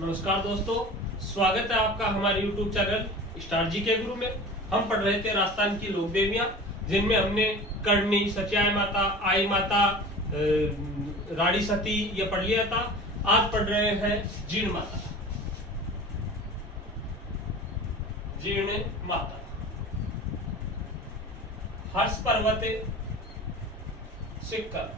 नमस्कार दोस्तों, स्वागत है आपका हमारे YouTube चैनल स्टार जी के गुरु में। हम पढ़ रहे थे राजस्थान की लोक देवियां, जिनमें हमने करणी, सचियाई माता, आई माता, रानी सती ये पढ़ लिया था। आज पढ़ रहे हैं जीण माता। जीण माता हर्ष पर्वत सिक्कर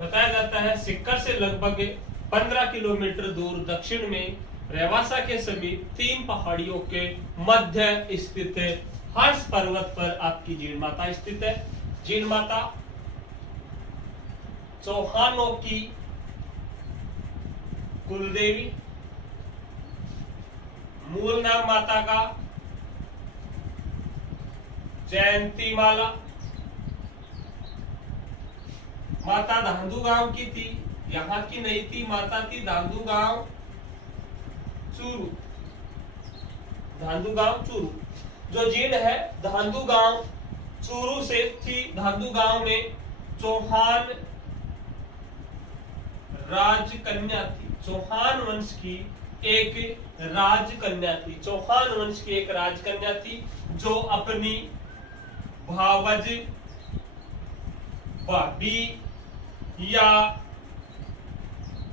बताया जाता है। सिक्कर से लगभग 15 किलोमीटर दूर दक्षिण में रेवासा के समीप 3 पहाड़ियों के मध्य स्थित हर्ष पर्वत पर आपकी जीण माता स्थित है। जीण माता चौहानों की कुलदेवी। मूल नाम माता का जयंती माला। माता धांधु गांव की थी, यहाँ की नहीं थी। माता थी धांधु गांव चूरू। धांधु गांव चूरू जो जीण है धांधु गांव चूरू से थी। धांधु गांव में चौहान राजकन्या थी। चौहान वंश की एक राजकन्या थी। चौहान वंश की एक राजकन्या थी जो अपनी भावज, भाभी या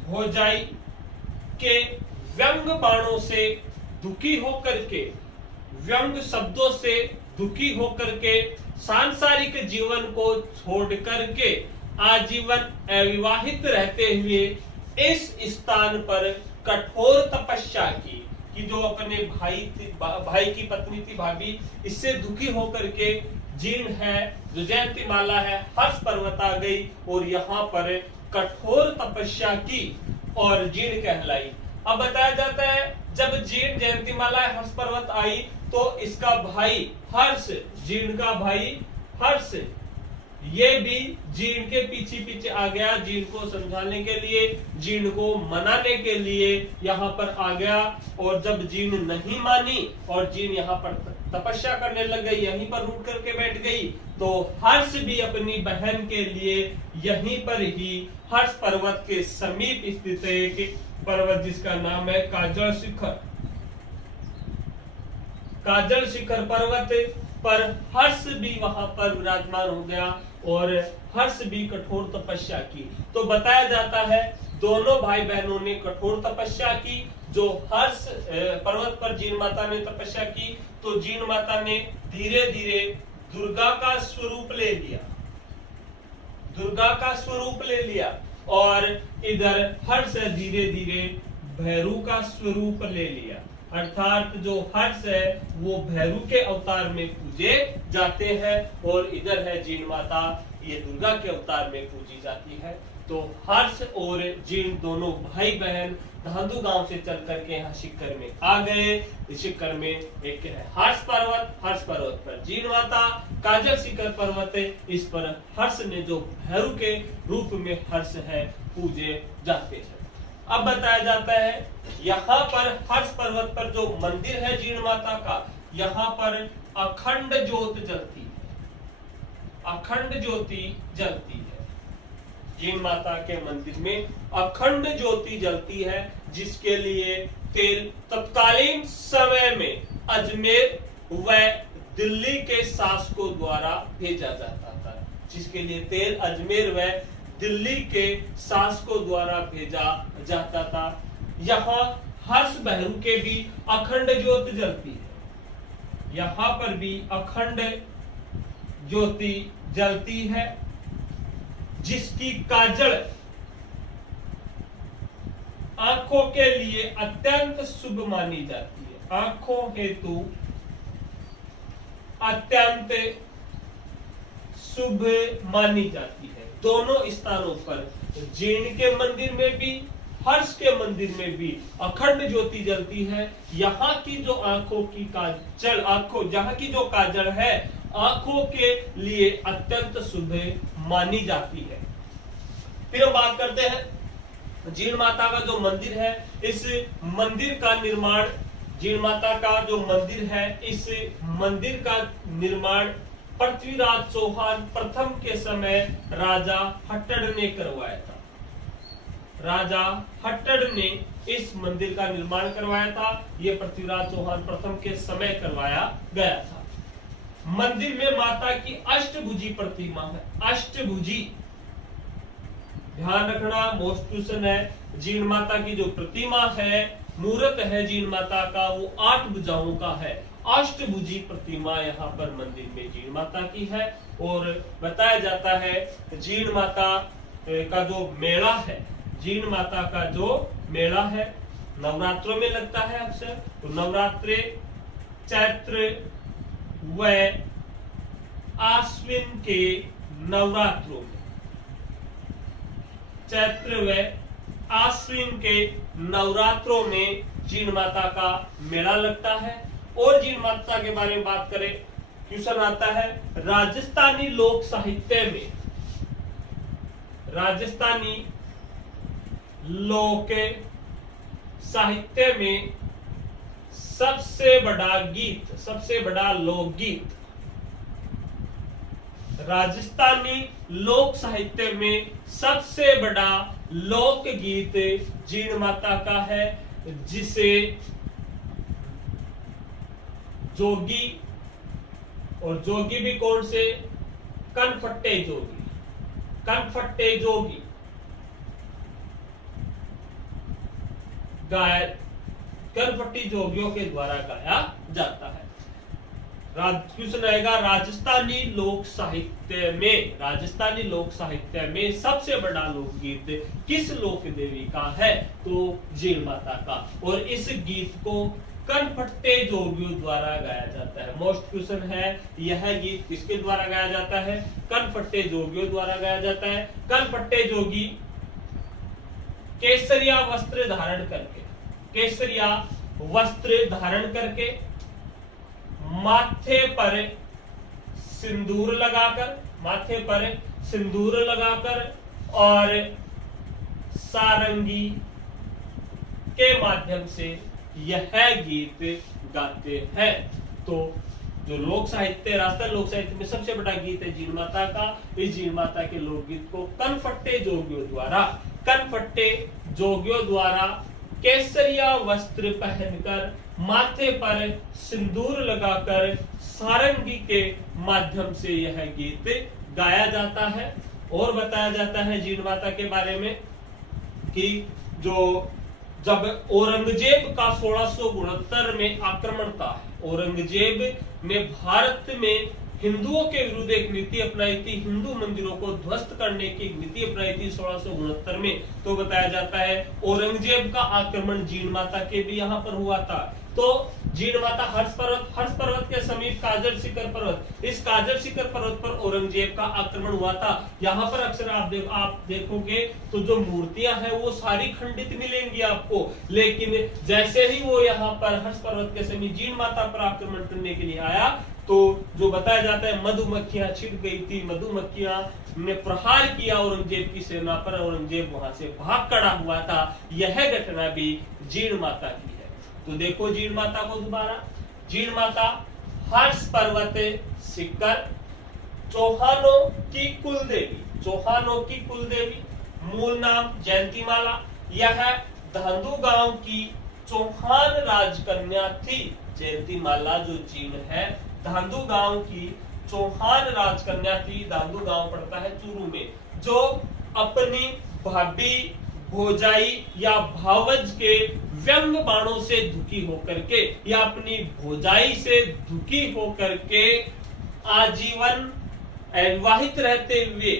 भौजाई के व्यंग बाणों से दुखी होकर के, व्यंग शब्दों से दुखी होकर के सांसारिक जीवन को छोड़ करके आजीवन अविवाहित रहते हुए इस स्थान पर कठोर तपस्या की कि जो अपने भाई की पत्नी थी भाभी, इससे दुखी होकर के जीण है जो जयंती माला है हर्ष पर्वत आ गई और यहाँ पर कठोर तपस्या की और जीण कहलाई। अब बताया जाता है जब जीण जयंती माला हर्ष पर्वत आई तो इसका भाई हर्ष, जीण का भाई हर्ष, ये भी जीण के पीछे पीछे आ गया। जीण को समझाने के लिए, जीण को मनाने के लिए यहाँ पर आ गया। और जब जीण नहीं मानी और जीण यहाँ पर तपस्या करने लग गई, यहीं पर रुक करके बैठ गई, तो हर्ष भी अपनी बहन के लिए यहीं पर ही हर्ष पर्वत के समीप स्थित एक पर्वत जिसका नाम है काजल शिखर। काजल शिखर पर्वत पर हर्ष भी वहां पर विराजमान हो गया और हर्ष भी कठोर तपस्या की। तो बताया जाता है दोनों भाई बहनों ने कठोर तपस्या की। जो हर्ष पर्वत पर जीण माता ने तपस्या की तो जीण माता ने धीरे धीरे दुर्गा का स्वरूप ले लिया। दुर्गा का स्वरूप ले लिया और इधर हर्ष धीरे धीरे भैरू का स्वरूप ले लिया। अर्थात जो हर्ष है वो भैरू के अवतार में पूजे जाते हैं और इधर है जीण माता, ये दुर्गा के अवतार में पूजी जाती है। तो हर्ष और जीण दोनों भाई बहन धांधु गांव से चल करके यहाँ शिखर में आ गए। इस शिखर में एक है हर्ष पर्वत पर जीण माता, काजल शिखर पर्वत है, इस पर हर्ष ने जो भैरू के रूप में हर्ष है पूजे जाते हैं। अब बताया जाता है यहाँ पर हर्ष पर्वत पर जो मंदिर है जीण माता का, यहाँ पर अखंड ज्योत जलती है। अखंड ज्योति जलती है। जीण माता के मंदिर में अखंड ज्योति जलती है, जिसके लिए तेल तत्कालीन समय में अजमेर व दिल्ली के शासकों द्वारा भेजा जाता था। जिसके लिए तेल अजमेर व दिल्ली के शासकों द्वारा भेजा जाता था। यहाँ हर्ष भैरू के भी अखंड ज्योति जलती है। यहाँ पर भी अखंड ज्योति जलती है, जिसकी काजल आंखों के लिए अत्यंत शुभ मानी जाती है। आंखों हेतु अत्यंत शुभ मानी जाती है। दोनों स्थानों पर जीण के मंदिर में भी, हर्ष के मंदिर में भी अखंड ज्योति जलती है। यहाँ की जो आंखों की काजल, जहाँ की जो काजल है आंखों के लिए अत्यंत शुभ मानी जाती है। फिर हम बात करते हैं जीण माता का जो मंदिर है, इस मंदिर का निर्माण, जीण माता का जो मंदिर है, इस मंदिर का निर्माण पृथ्वीराज चौहान प्रथम के समय राजा हट्टड़ ने करवाया था। राजा हट्टड़ ने इस मंदिर का निर्माण करवाया था। ये पृथ्वीराज चौहान प्रथम के समय करवाया गया था। मंदिर में माता की अष्टभुजी प्रतिमा है, अष्टभुजी, ध्यान रखना, मोस्ट क्वेश्चन है। जीण माता की जो प्रतिमा है, मूर्त है जीण माता का, वो 8 भुजाओं का है। अष्टभुजी प्रतिमा यहाँ पर मंदिर में जीण माता की है। और बताया जाता है जीण माता का जो मेला है, जीण माता का जो मेला है नवरात्रों में लगता है अक्सर। तो नवरात्रे चैत्र व आश्विन के नवरात्रों में, चैत्र व आश्विन के नवरात्रों में जीण माता का मेला लगता है। और जीण माता के बारे में बात करें, क्वेश्चन आता है राजस्थानी लोक साहित्य में, राजस्थानी लोक साहित्य में सबसे बड़ा गीत, सबसे बड़ा लोकगीत, राजस्थानी लोक साहित्य में सबसे बड़ा लोकगीत जीण माता का है, जिसे जोगी, और जोगी भी कौन से, कनफट्टे जोगी, कनफट्टे जोगी गाया, कनफट्टी जोगियों के द्वारा गाया जाता है। क्वेश्चन रहेगा राजस्थानी लोक साहित्य में, राजस्थानी लोक साहित्य में सबसे बड़ा लोकगीत किस लोक देवी का है, तो जीण माता का। और इस गीत को कनफट्टे जोगियों द्वारा गाया जाता है। मोस्ट क्वेश्चन है, यह गीत किसके द्वारा गाया जाता है, कनफट्टे जोगियों द्वारा गाया जाता है। कनफट्टे जोगी केसरिया वस्त्र धारण करके, केसरिया वस्त्र धारण करके, माथे पर सिंदूर लगाकर, माथे पर सिंदूर लगाकर और सारंगी के माध्यम से यह गीत गाते हैं। तो जो लोक साहित्य, राजस्थान लोक साहित्य में सबसे बड़ा गीत है जीण माता का। इस जीण माता के लोकगीत को कनफट्टे जोगियों द्वारा, कनफट्टे जोगियों द्वारा केसरिया वस्त्र पहनकर, माथे पर सिंदूर लगाकर, सारंगी के माध्यम से यह गीत गाया जाता है। और बताया जाता है जीण माता के बारे में कि जो जब औरंगजेब का 1669 में आक्रमण था, औरंगजेब ने भारत में हिंदुओं के विरुद्ध एक नीति अपनाई थी, हिंदू मंदिरों को ध्वस्त करने की एक नीति अपनाई थी 1669 में। तो बताया जाता है औरंगजेब का आक्रमण जीण माता के भी यहाँ पर हुआ था। तो जीण माता हर्ष पर्वत के समीप काजर शिखर पर्वत, इस काजर शिखर पर्वत पर औरंगजेब का आक्रमण हुआ था। यहाँ पर अक्सर आप देखोगे तो जो मूर्तियां हैं वो सारी खंडित मिलेंगी आपको, लेकिन जैसे ही वो यहाँ पर हर्ष पर्वत के समीप जीण माता पर आक्रमण करने के लिए आया, तो जो बताया जाता है मधुमक्खियां छिप गई थी, मधुमक्खियां ने प्रहार किया औरंगजेब की सेना पर, औरंगजेब वहां से भाग खड़ा हुआ था। यह घटना भी जीण माता की है। तो देखो जीण माता को दोबारा, जीण माता हर्ष पर्वत शिखर, चौहानों की कुल देवी, चौहानों की कुल देवी, मूल नाम जयंतीमाला। यह धांधु गांव की चौहान राजकन्या थी। जयंतीमाला जो जीण है धांधु गांव की चौहान राजकन्या थी। धांधु गांव पड़ता है चूरू में, जो अपनी भाभी, भोजाई या भावज के व्यंग बाणों से दुखी होकर के, या अपनी भोजाई से दुखी होकर के आजीवन विवाहित रहते हुए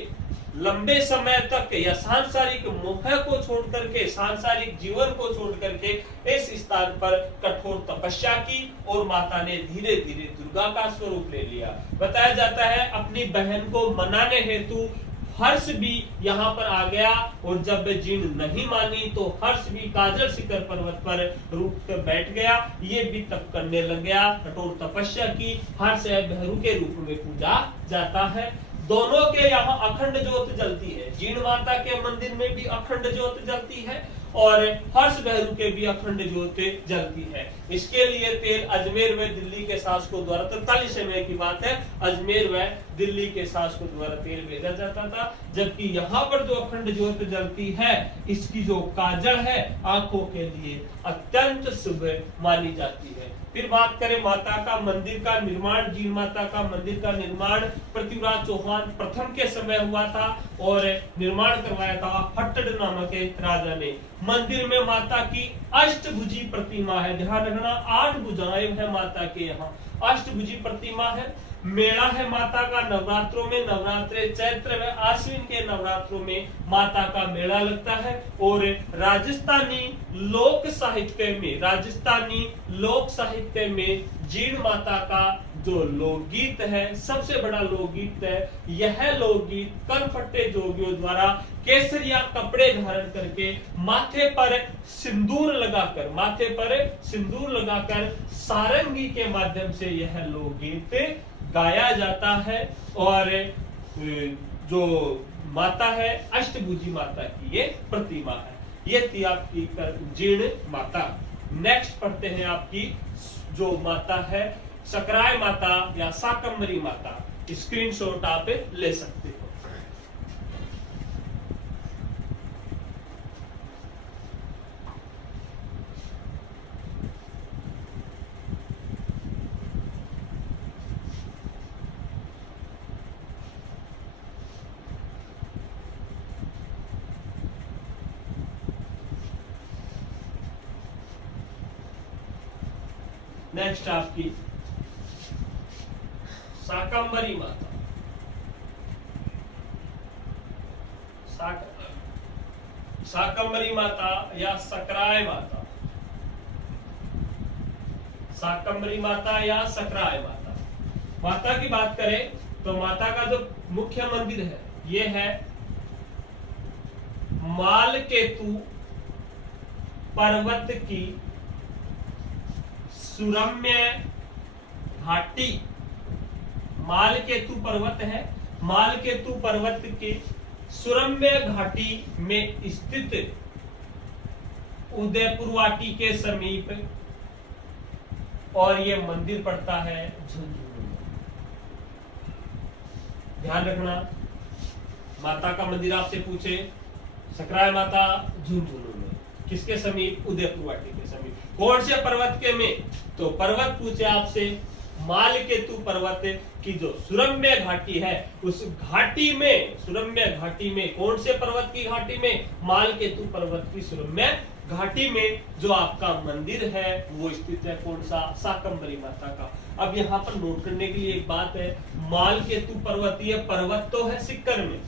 लंबे समय तक या सांसारिक मोह को छोड़ करके, सांसारिक जीवन को छोड़ करके इस स्थान पर कठोर तपस्या की और माता ने धीरे धीरे दुर्गा का स्वरूप ले लिया। बताया जाता है अपनी बहन को मनाने हेतु हर्ष भी यहाँ पर आ गया, और जब जीण नहीं मानी तो हर्ष भी काजर शिखर पर्वत पर रुक कर बैठ गया। ये भी तप करने लग गया, कठोर तपस्या की। हर्ष भैरू के रूप में पूजा जाता है। दोनों के यहाँ अखंड ज्योत जलती है। जीण माता के मंदिर में भी अखंड ज्योत जलती है, और हर्ष बहरू के भी अखंड ज्योति जलती है। इसके लिए तेल अजमेर व दिल्ली के शासकों द्वारा 43 समय की बात है, अजमेर व दिल्ली के शासकों द्वारा तेल भेजा जाता था। जबकि यहाँ पर जो अखंड ज्योति जलती है, इसकी जो काजल है आंखों के लिए अत्यंत शुभ मानी जाती है। फिर बात करें माता का मंदिर का निर्माण, जीण माता का मंदिर का निर्माण पृथ्वीराज चौहान प्रथम के समय हुआ था और निर्माण करवाया था हट्टड़ नामक राजा ने। मंदिर में माता की अष्टभुजी प्रतिमा है, ध्यान रखना 8 भुजाएं है माता के यहाँ, अष्टभुजी प्रतिमा है। मेला है माता का नवरात्रों में, नवरात्रे चैत्र व आश्विन के नवरात्रों में माता का मेला लगता है। और राजस्थानी लोक साहित्य में जीण माता का जो लोकगीत है, सबसे बड़ा लोकगीत है। यह लोकगीत कनफट्टे जोगियों द्वारा केसरिया कपड़े धारण करके माथे पर सिंदूर लगाकर सारंगी के माध्यम से यह लोकगीत गाया जाता है। और जो माता है अष्टभुजी माता की ये प्रतिमा है। ये थी आपकी जीर्ण माता। नेक्स्ट पढ़ते हैं आपकी जो माता है सकराय माता या शाकंभरी माता। स्क्रीनशॉट आप ले सकते हो। नेक्स्ट आपकी शाकंभरी माता। शाकंभरी माता या सकराय माता। शाकंभरी माता या सकराय माता। माता की बात करें तो माता का जो मुख्य मंदिर है ये है मालकेतु पर्वत की सुरम्य घाटी। मालकेतु पर्वत है, मालकेतु पर्वत की सुरम्य घाटी में स्थित उदयपुर वाटी के समीप, और ये मंदिर पड़ता है झुंझुनू में। ध्यान रखना, माता का मंदिर आपसे पूछे सकराय माता झुंझुनू में, किसके समीप? उदयपुर वाटी के समीप। कौन से पर्वत के में? तो पर्वत पूछे आपसे मालकेतु पर्वत की जो सुरम्य घाटी है, उस घाटी में, सुरम्य घाटी में, कौन से पर्वत की घाटी में? मालकेतु पर्वत की सुरम्य घाटी में जो आपका मंदिर है वो स्थित है। कौन सा? शाकंभरी माता का। अब यहाँ पर नोट करने के लिए एक बात है, मालकेतु पर्वतीय पर्वत तो है सिक्कर में,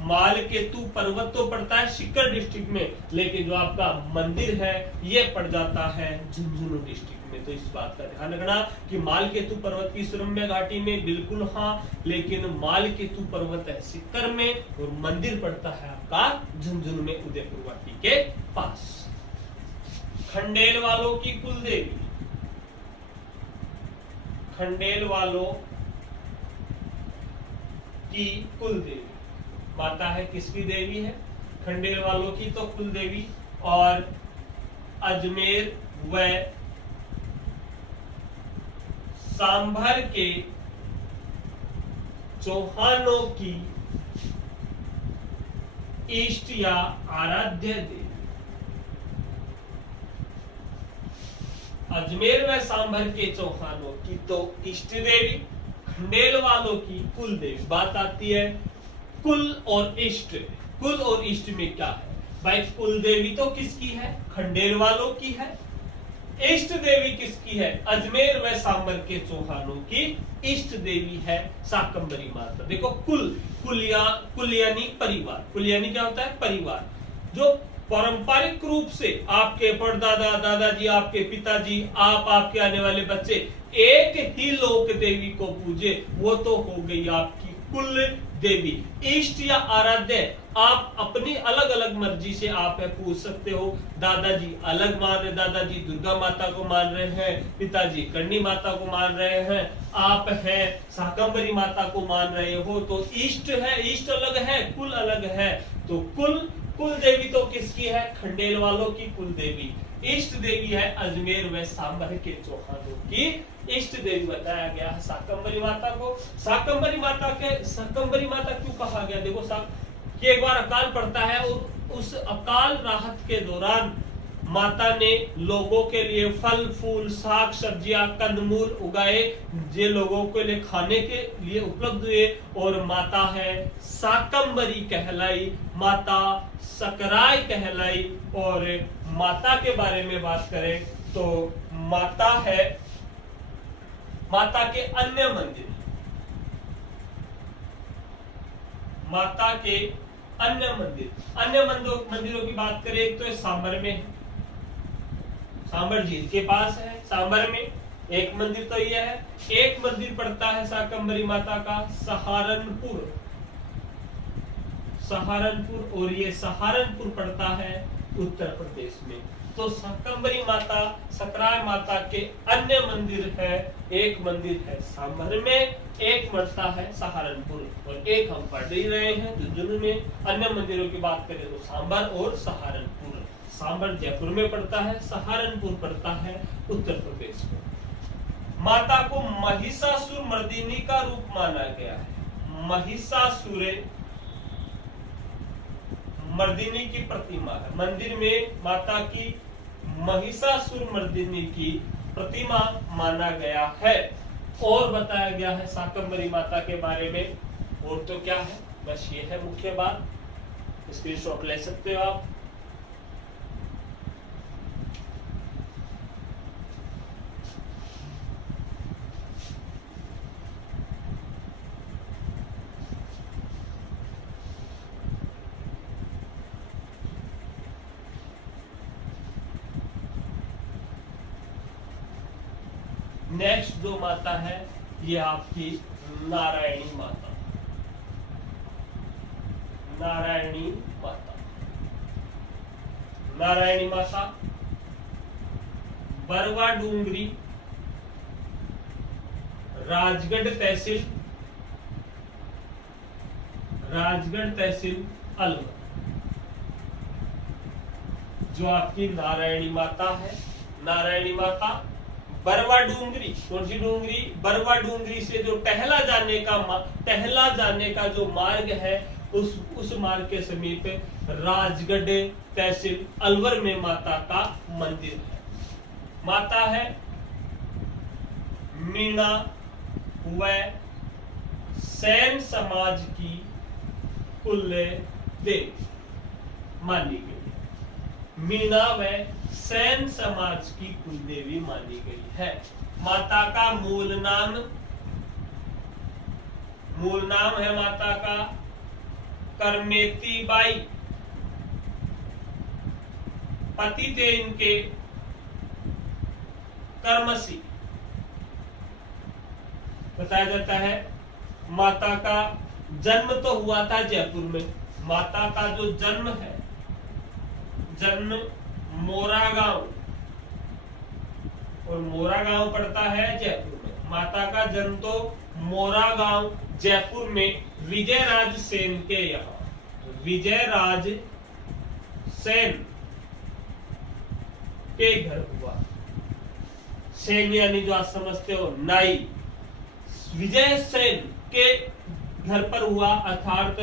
मालकेतु पर्वत तो पड़ता है सीकर डिस्ट्रिक्ट में, लेकिन जो आपका मंदिर है ये पड़ जाता है झुंझुनू डिस्ट्रिक्ट में। तो इस बात का ध्यान रखना कि मालकेतु पर्वत की सुरम्य घाटी में बिल्कुल हाँ, लेकिन मालकेतु पर्वत है सीकर में और मंदिर पड़ता है आपका झुंझुनू में उदयपुर वाटी के पास। खंडेल वालों की कुल देवी। खंडेल वालों की कुल देवी माता है, किसकी देवी है? खंडेल वालों की तो कुल देवी। और अजमेर व सांभर के चौहानों की इष्ट या आराध्य देवी। अजमेर व सांभर के चौहानों की तो इष्ट देवी, खंडेल वालों की कुल देवी। बात आती है कुल और इष्ट। कुल और इष्ट में क्या है भाई? कुल देवी तो किसकी है? खंडेल वालों की है। इष्ट देवी किसकी है? अजमेर व सांभर के चौहानों की इष्ट देवी है शाकंभरी माता। देखो कुल यानी परिवार। कुल यानी क्या होता है? परिवार। जो पारंपरिक रूप से आपके परदादा, दादाजी, आपके पिताजी, आपके आने वाले बच्चे एक ही लोक देवी को पूजे, वो तो हो गई आपकी कुल देवी। इष्ट या आराध्य आप अपनी अलग अलग मर्जी से आप पूछ सकते हो। दादाजी अलग मान रहे, दादाजी दुर्गा माता को मान रहे हैं, पिताजी करणी माता को मान रहे हैं, आप है शाकंभरी माता को मान रहे हो, तो इष्ट है, इष्ट अलग है, कुल अलग है। तो कुल कुल देवी तो किसकी है? खंडेल वालों की कुल देवी। इष्ट देवी है अजमेर व सांभर के चौहानों की इष्ट देवी बताया गया है शाकंभरी माता को। शाकंभरी माता क्यों कहा गया? देखो कि एक बार अकाल पड़ता है और उस अकाल राहत के दौरान माता ने लोगों के लिए फल फूल साग सब्जियां कंदमूल उगाए, जे लोगों के लिए खाने के लिए उपलब्ध हुए, और माता है शाकंभरी कहलाई, माता सकराय कहलाई। और माता के बारे में बात करें तो माता के अन्य मंदिर, माता के अन्य मंदिरों की बात करें तो सांभर में है, सांभर झील के पास है। सांभर में एक मंदिर तो यह है, एक मंदिर पड़ता है शाकंभरी माता का सहारनपुर, और ये सहारनपुर पड़ता है उत्तर प्रदेश में। तो शाकंभरी माता सकराय माता के अन्य मंदिर है, एक मंदिर है सांभर में, एक पड़ता है सहारनपुर, और एक हम पढ़ ही रहे हैं झुंझुनू में। अन्य मंदिरों की बात करें तो सांभर और सहारनपुर। सांभर जयपुर में पड़ता है, सहारनपुर पड़ता है उत्तर प्रदेश में। माता को महिषासुर मर्दिनी का रूप माना गया है। महिषासुर मर्दिनी की प्रतिमा है। मंदिर में माता की महिषासुर मर्दिनी की प्रतिमा माना गया है। और बताया गया है शाकंभरी माता के बारे में, और तो क्या है, बस ये है मुख्य बात। स्क्रीनशॉट ले सकते हो आप। नेक्स्ट जो माता है ये आपकी नारायणी माता। नारायणी माता बरवा डूंगरी, राजगढ़ तहसील अलवर, जो आपकी नारायणी माता है। नारायणी माता बरवा डूंगरी, कौन सी डूंगरी? बरवा डूंगरी से जो टहला जाने का जो मार्ग है, उस मार्ग के समीप राजगढ़ तहसील अलवर में माता का मंदिर है। माता है मीणा व सैन समाज की कुल देवी मानी गई। मीणा व सैन समाज की कुल देवी मानी गई है। माता का मूल नाम है माता का करमेती बाई। पति थे इनके कर्मसी। बताया जाता है माता का जन्म तो हुआ था जयपुर में। माता का जो जन्म है, जन्म मोरा गांव, और मोरा गांव पड़ता है जयपुर में। माता का जन्म तो मोरा गांव जयपुर में विजयराज सेन के यहाँ, विजयराज सेन के घर हुआ। सेन यानी जो आप समझते हो नाई, विजय सेन के घर पर हुआ, अर्थात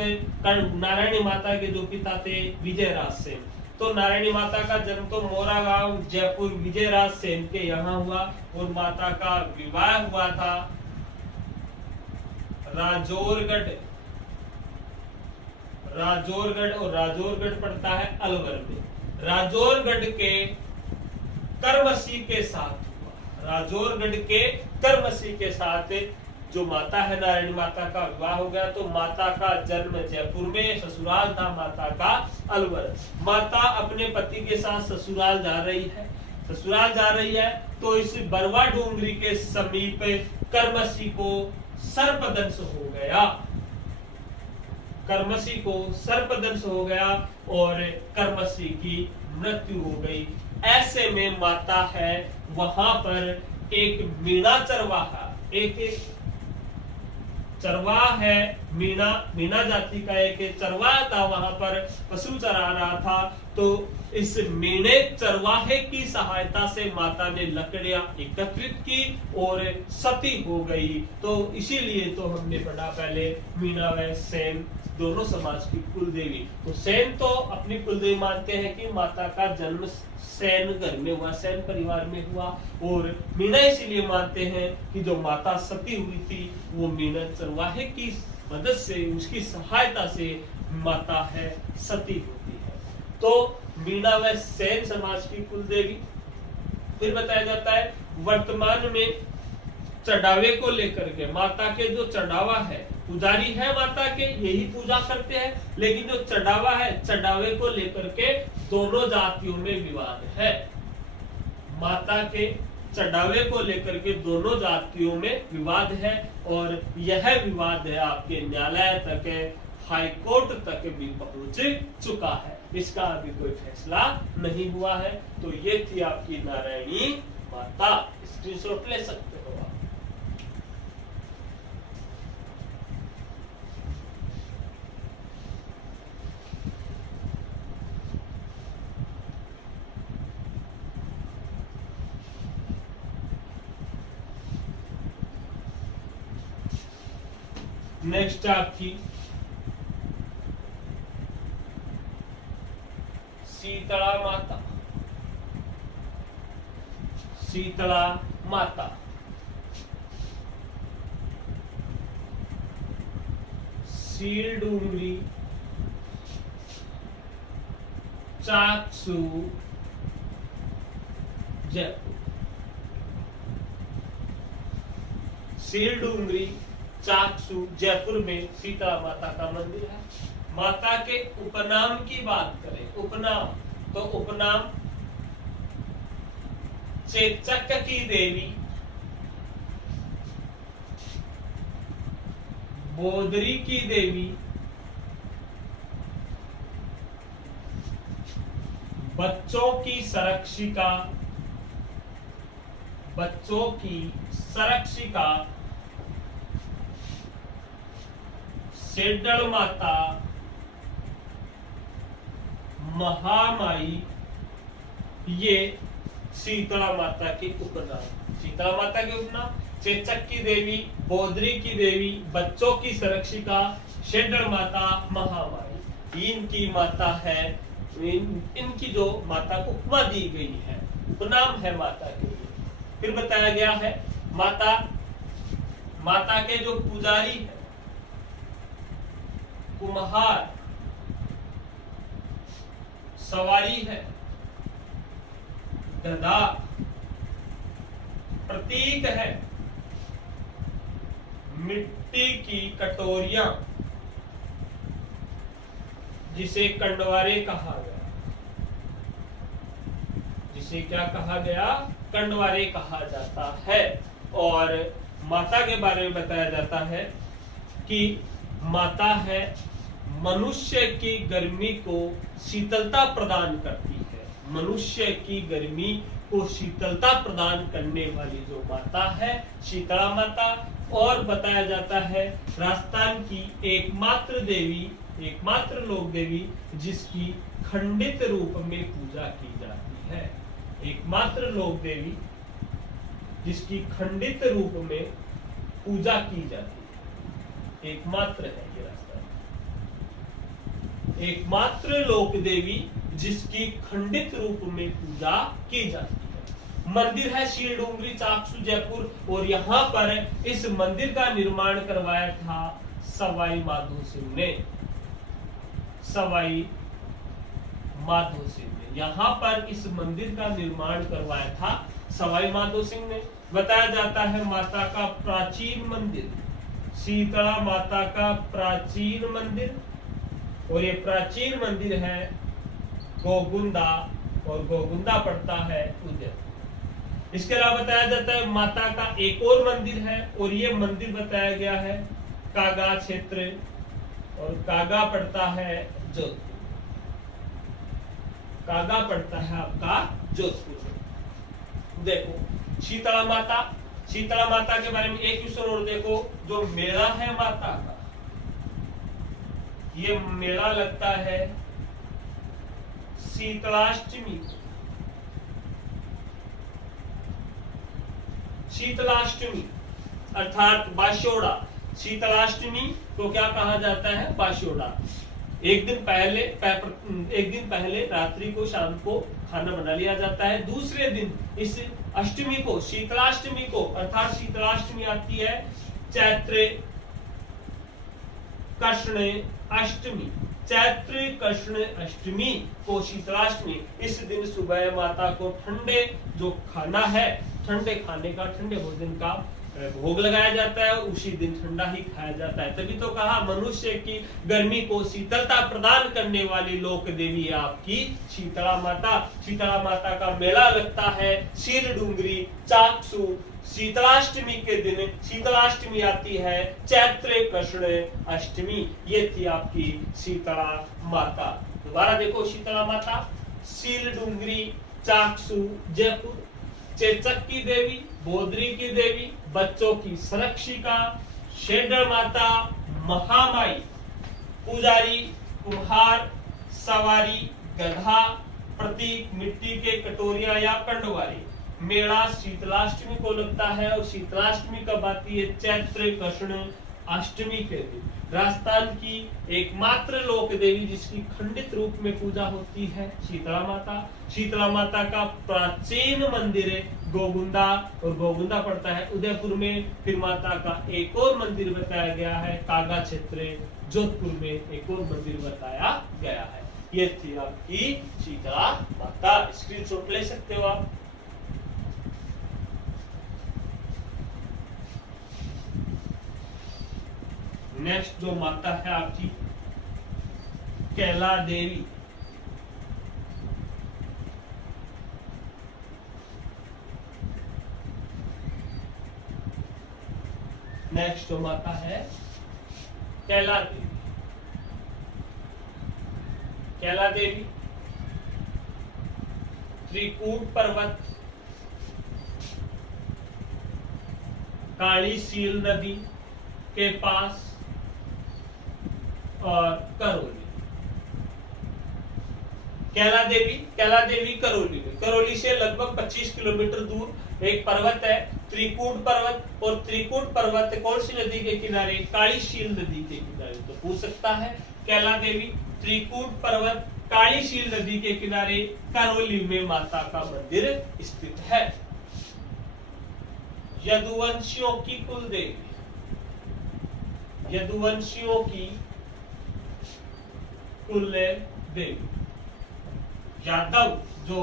नारायणी माता के जो पिता थे विजयराज सेन। तो नारायणी माता का जन्म तो मोरा गांव जयपुर विजयराज सेन के यहाँ हुआ, और माता का विवाह हुआ था राजौरगढ़, और राजौरगढ़ पड़ता है अलवर में। राजौरगढ़ के कर्मसी के साथ हुआ। राजौरगढ़ के कर्मसी के साथ जो माता है नारायणी माता का विवाह हो गया। तो माता का जन्म जयपुर में, ससुराल था माता का अलवर। माता अपने पति के साथ ससुराल जा रही है, तो इस बरवा डूंगरी के समीप कर्मसी को सर्पदंश हो गया, और कर्मसी की मृत्यु हो गई। ऐसे में माता है वहां पर एक मीणा चरवाहा, एक चरवाहा है, मीणा जाति का एक चरवाहा था, वहां पर पशु चरा रहा था। तो इस मीणे चरवाहे की सहायता से माता ने लकड़ियां एकत्रित की और सती हो गई। तो इसीलिए तो हमने पढ़ा पहले मीणा व सेन दोनों समाज की कुल देवी। तो सेन तो अपनी कुल देवी मानते हैं कि माता का जन्म सेन घर में हुआ, सेन परिवार में हुआ। और मीणा इसीलिए मानते हैं कि जो माता सती हुई थी वो मीणा चरवाहे की मदद से, उसकी सहायता से माता है सती होती है। तो मीणा व सेन समाज की कुल देवी। फिर बताया जाता है वर्तमान में चढ़ावे को लेकर के, माता के जो चढ़ावा है, पुजारी है माता के, यही पूजा करते हैं, लेकिन जो चढ़ावा है, चढ़ावे को लेकर के दोनों जातियों में विवाद है। माता के चढ़ावे को लेकर के दोनों जातियों में विवाद है और यह विवाद है आपके न्यायालय तक, हाई कोर्ट तक भी पहुंच चुका है। इसका अभी कोई फैसला नहीं हुआ है। तो ये थी आपकी नारायणी माता। स्क्रीनशॉट ले सकते हो आप। नेक्स्ट आपकी शीतला माता। शीतला माता सीलडूंगरी चाकसू जयपुर। सीलडूंगरी चाकसू जयपुर में शीतला माता का मंदिर है। माता के उपनाम की बात करें, उपनाम, तो उपनाम चेचक की देवी, बोदरी की देवी, बच्चों की संरक्षिका, बच्चों की संरक्षिका, सेडल माता, महामाई, ये शीतला माता के उपनाम। शीतला माता के उपनाम चेचक की देवी, बोदरी की देवी, बच्चों की संरक्षिका, शेडल माता, महामाई, इनकी माता है। इनकी जो माता को उपमा दी गई है, उपनाम है माता के लिए। फिर बताया गया है माता के जो पुजारी है, कुम्हार, सवारी है, गधा, प्रतीक है, मिट्टी की कटोरियां, जिसे कंडवारे कहा गया, जिसे क्या कहा गया, कंडवारे कहा जाता है। और माता के बारे में बताया जाता है कि माता है मनुष्य की गर्मी को शीतलता प्रदान करती है। मनुष्य की गर्मी को शीतलता प्रदान करने वाली जो माता है शीतला माता। और बताया जाता है राजस्थान की एकमात्र देवी, एकमात्र लोक देवी जिसकी खंडित रूप में पूजा की जाती है। एकमात्र लोक देवी जिसकी खंडित रूप में पूजा की जाती है, एकमात्र है ये राजस्थान, एकमात्र लोक देवी जिसकी खंडित रूप में पूजा की जाती है। मंदिर है शीलडूंगरी चाकसू जयपुर, और यहाँ पर इस मंदिर का निर्माण करवाया था सवाई माधो सिंह ने। सवाई माधो सिंह ने यहाँ पर इस मंदिर का निर्माण करवाया था सवाई माधो सिंह ने। बताया जाता है माता का प्राचीन मंदिर, शीतला माता का प्राचीन मंदिर, और ये प्राचीन मंदिर है गोगुंदा, और गोगुंदा पड़ता है उदयपुर। इसके अलावा बताया जाता है माता का एक और मंदिर है, और ये मंदिर बताया गया है कागा क्षेत्र, और कागा पड़ता है जोधपुर। कागा पड़ता है आपका जोधपुर। देखो शीतला माता शीतला माता के बारे में एक क्वेश्चन और देखो, जो मेला है माता का, ये मेला लगता है शीतलाष्टमी। शीतलाष्टमी अर्थात बास्योड़ा। शीतलाष्टमी को क्या कहा जाता है? बास्योड़ा। एक दिन पहले रात्रि को, शाम को खाना बना लिया जाता है। दूसरे दिन इस अष्टमी को, शीतलाष्टमी को, अर्थात शीतलाष्टमी आती है चैत्र कृष्ण अष्टमी। चैत्र कृष्ण अष्टमी को शीतलाष्टमी, इस दिन सुबह माता को ठंडे जो खाना है, ठंडे खाने का, ठंडे भोजन का भोग लगाया जाता है। उसी दिन ठंडा ही खाया जाता है। तभी तो कहा मनुष्य की गर्मी को शीतलता प्रदान करने वाली लोक देवी है आपकी शीतला माता। शीतला माता का मेला लगता है शीलडूंगरी चाकसू। शीतलाष्टमी के दिन, शीतलाष्टमी आती है चैत्र कृष्ण अष्टमी। ये थी आपकी शीतला माता। दोबारा देखो, शीतला माता शीलडूंगरी चाकसू जयपुर। चेचक की देवी, बोदरी की देवी, बच्चों की संरक्षिका, शेडर माता, महामाई, पुजारी, कुम्हार, सवारी, गधा, प्रतीक, मिट्टी के कटोरियां या कंडवारी। मेला शीतलाष्टमी को लगता है और शीतलाष्टमी कब आती है? चैत्र कृष्ण अष्टमी के दिन। राजस्थान की एकमात्र लोक देवी जिसकी खंडित रूप में पूजा होती है शीतला माता। शीतला माता का प्राचीन मंदिर है गोगुंदा, और गोगुंदा पड़ता है उदयपुर में। फिर माता का एक और मंदिर बताया गया है कागा क्षेत्र जोधपुर में, एक और मंदिर बताया गया है। ये थी आपकी शीतला माता। स्क्रीनशॉट ले सकते हो आप। नेक्स्ट जो माता है आपकी कैला देवी। नेक्स्ट जो माता है कैला देवी। कैला देवी त्रिकूट पर्वत, काली सील नदी के पास और करौली। कैला देवी करौली में, करौली से लगभग 25 किलोमीटर दूर एक पर्वत है त्रिकूट पर्वत। और त्रिकूट पर्वत कौन सी नदी के किनारे? काली शील नदी के किनारे। तो पूछ सकता है कैला देवी त्रिकूट पर्वत काली शील नदी के किनारे करौली में माता का मंदिर स्थित है। यदुवंशियों की कुल देवी, यदुवंशियों की कुल देवी। यादव जो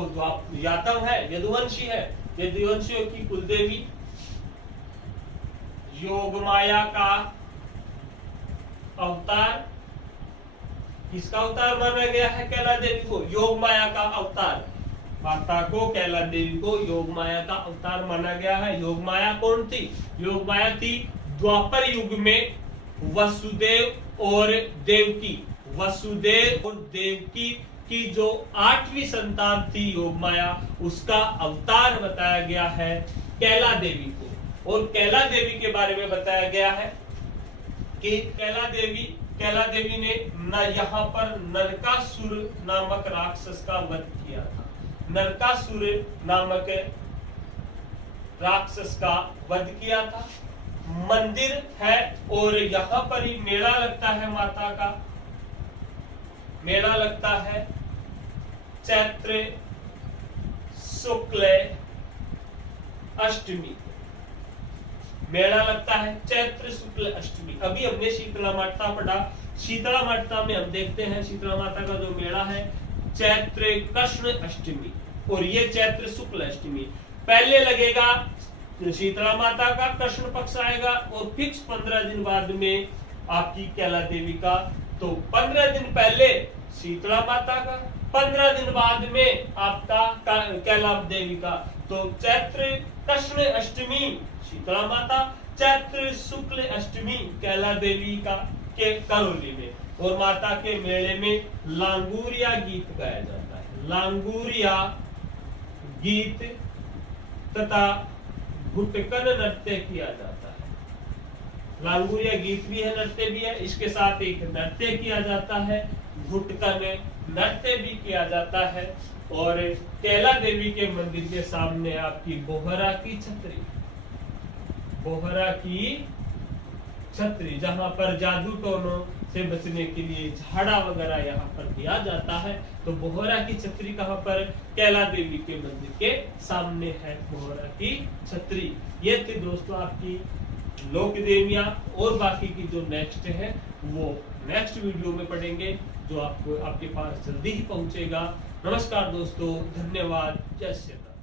यादव है, यदुवंशी है, यदुवंशियों की कुल देवी। योगमाया का अवतार, किसका अवतार माना गया है कैला देवी को? योगमाया का अवतार। माता को, कैला देवी को योगमाया का अवतार माना गया है। योगमाया कौन थी? योगमाया थी द्वापर युग में वसुदेव और देवकी। वसुदेव और देवकी की जो 8वीं संतान थी योगमाया, उसका अवतार बताया गया है कैला देवी को। और कैला देवी के बारे में बताया गया है कि कैला देवी ने यहाँ पर नरकासुर नामक राक्षस का वध किया था। नरकासुर नामक राक्षस का वध किया था। मंदिर है और यहाँ पर ही मेला लगता है माता का। मेला लगता है चैत्र शुक्ल अष्टमी। मेला लगता है चैत्र शुक्ल अष्टमी। अभी हमने शीतला माता पढ़ा। शीतला माता में हम देखते हैं शीतला माता का जो मेला है चैत्र कृष्ण अष्टमी, और ये चैत्र शुक्ल अष्टमी। पहले लगेगा शीतला माता का कृष्ण पक्ष आएगा और फिक्स 15 दिन बाद में आपकी कैला देवी का। तो 15 दिन पहले शीतला माता का, 15 दिन बाद में आपका कैला देवी का। तो चैत्र कृष्ण अष्टमी शीतला माता, चैत्र शुक्ल अष्टमी कैला देवी का के करौली में। और माता के मेले में लांगूरिया गीत गाया जाता है। लांगूरिया गीत तथा घुटकन नृत्य किया जाता है। लांगुरिया गीत भी है, नृत्य भी है, इसके साथ एक नृत्य किया जाता है, घुटकन नृत्य भी किया जाता है। और कैला देवी के मंदिर के सामने आपकी बोहरा की छतरी, बोहरा की छतरी, जहां पर जादू टोनों से बचने के लिए झाड़ा वगैरह यहाँ पर दिया जाता है। तो बोहरा की छतरी कहाँ पर? कैला देवी के मंदिर के सामने है बोहरा की छतरी। ये थी दोस्तों आपकी लोक देवियां, और बाकी की जो नेक्स्ट है वो नेक्स्ट वीडियो में पढ़ेंगे, जो आपको आपके पास जल्दी ही पहुंचेगा। नमस्कार दोस्तों, धन्यवाद, जय श्री राम।